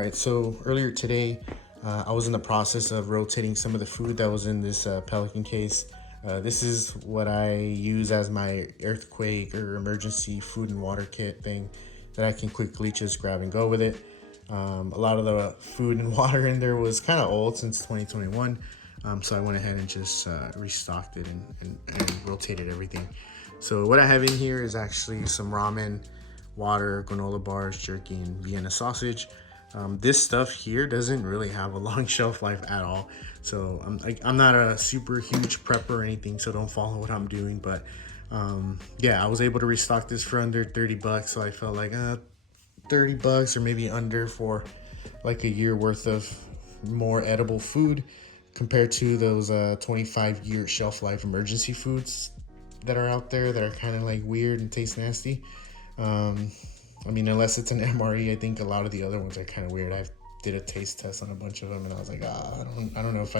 Alright, so earlier today, I was in the process of rotating some of the food that was in this Pelican case. This is what I use as my earthquake or emergency food and water kit thing that I can quickly just grab and go with it. A lot of the food and water in there was kind of old since 2021, so I went ahead and just restocked it and rotated everything. So what I have in here is actually some ramen, water, granola bars, jerky, and Vienna sausage. This stuff here doesn't really have a long shelf life at all. So I'm not a super huge prepper or anything, so don't follow what I'm doing. But yeah, I was able to restock this for under 30 bucks. So I felt like 30 bucks or maybe under for like a year worth of more edible food compared to those 25-year shelf life emergency foods that are out there that are kind of like weird and taste nasty. I mean, unless it's an MRE, I think a lot of the other ones are kind of weird. I did a taste test on a bunch of them, and I was like, I don't know if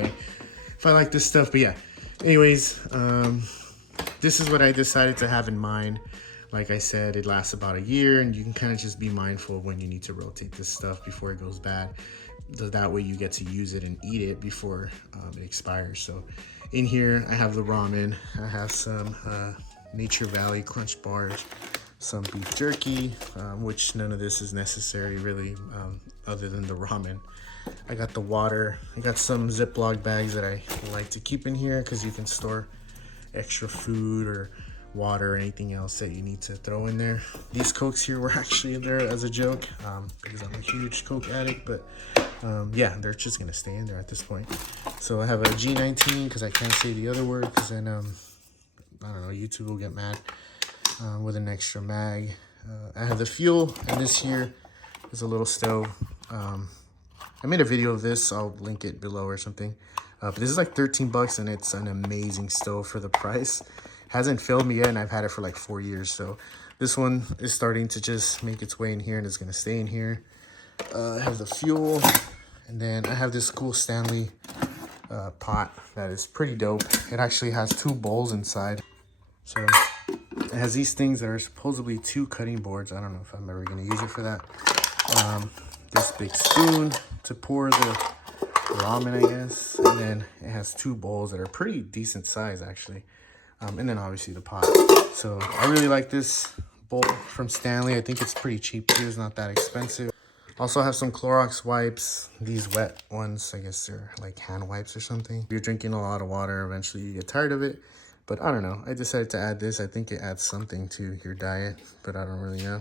I like this stuff. But yeah, anyways, this is what I decided to have in mind. Like I said, it lasts about a year, and you can kind of just be mindful of when you need to rotate this stuff before it goes bad. That way you get to use it and eat it before it expires. So in here, I have the ramen. I have some Nature Valley Crunch bars, some beef jerky, which none of this is necessary really, other than the ramen. I got the water. I got some Ziploc bags that I like to keep in here because you can store extra food or water or anything else that you need to throw in there. These Cokes here were actually in there as a joke, because I'm a huge Coke addict, but yeah, they're just gonna stay in there at this point. So I have a G19 because I can't say the other word because then I don't know, YouTube will get mad. With an extra mag. I have the fuel, and this here is a little stove. I made a video of this. I'll link it below or something. But this is like 13 bucks, and it's an amazing stove for the price. Hasn't failed me yet, and I've had it for like 4 years. So this one is starting to just make its way in here, and it's gonna stay in here. I have the fuel, and then I have this cool Stanley pot that is pretty dope. It actually has 2 bowls inside. So it has these things that are supposedly 2 cutting boards. I don't know if I'm ever going to use it for that. This big spoon to pour the ramen, I guess. And then it has 2 bowls that are pretty decent size, actually. And then obviously the pot. So I really like this bowl from Stanley. I think it's pretty cheap too. It's not that expensive. Also have some Clorox wipes. These wet ones, I guess they're like hand wipes or something. If you're drinking a lot of water, eventually you get tired of it. But I don't know. I decided to add this. I think it adds something to your diet, but I don't really know.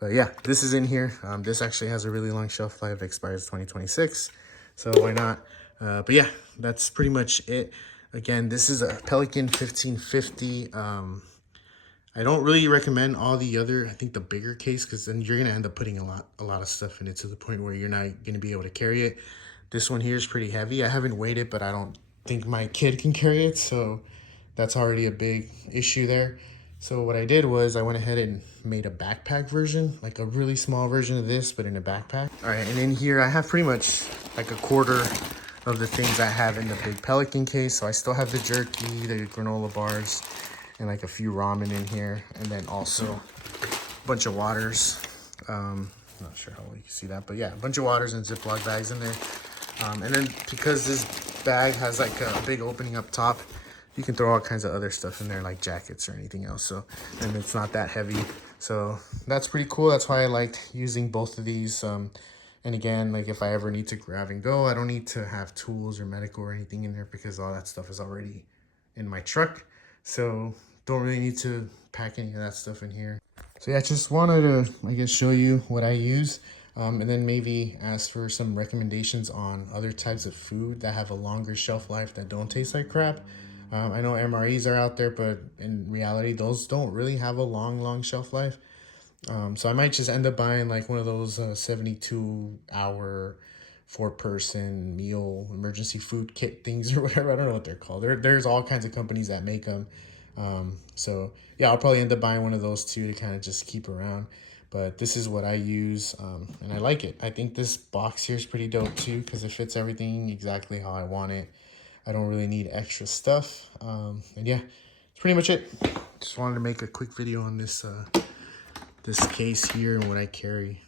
But yeah, this is in here. This actually has a really long shelf life. Expires 2026. So why not? But yeah, that's pretty much it. Again, this is a Pelican 1550. I don't really recommend all the other, I think the bigger case, because then you're going to end up putting a lot of stuff in it to the point where you're not going to be able to carry it. This one here is pretty heavy. I haven't weighed it, but I don't think my kid can carry it. So that's already a big issue there. So what I did was I went ahead and made a backpack version, like a really small version of this, but in a backpack. All right, and in here I have pretty much like a quarter of the things I have in the big Pelican case. So I still have the jerky, the granola bars, and like a few ramen in here. And then also a bunch of waters. Not sure how well you can see that, but yeah, a bunch of waters and Ziploc bags in there. And then because this bag has like a big opening up top, you can throw all kinds of other stuff in there, like jackets or anything else. So, and it's not that heavy. So that's pretty cool. That's why I liked using both of these. And again, like if I ever need to grab and go, I don't need to have tools or medical or anything in there because all that stuff is already in my truck. So don't really need to pack any of that stuff in here. So yeah, just wanted to, I guess, show you what I use. And then maybe ask for some recommendations on other types of food that have a longer shelf life that don't taste like crap. I know MREs are out there, but in reality, those don't really have a long shelf life. So I might just end up buying like one of those 72-hour 4-person meal emergency food kit things or whatever. I don't know what they're called. There's all kinds of companies that make them. So yeah, I'll probably end up buying one of those too to kind of just keep around. But this is what I use, and I like it. I think this box here is pretty dope too because it fits everything exactly how I want it. I don't really need extra stuff. And yeah, that's pretty much it. Just wanted to make a quick video on this this case here and what I carry.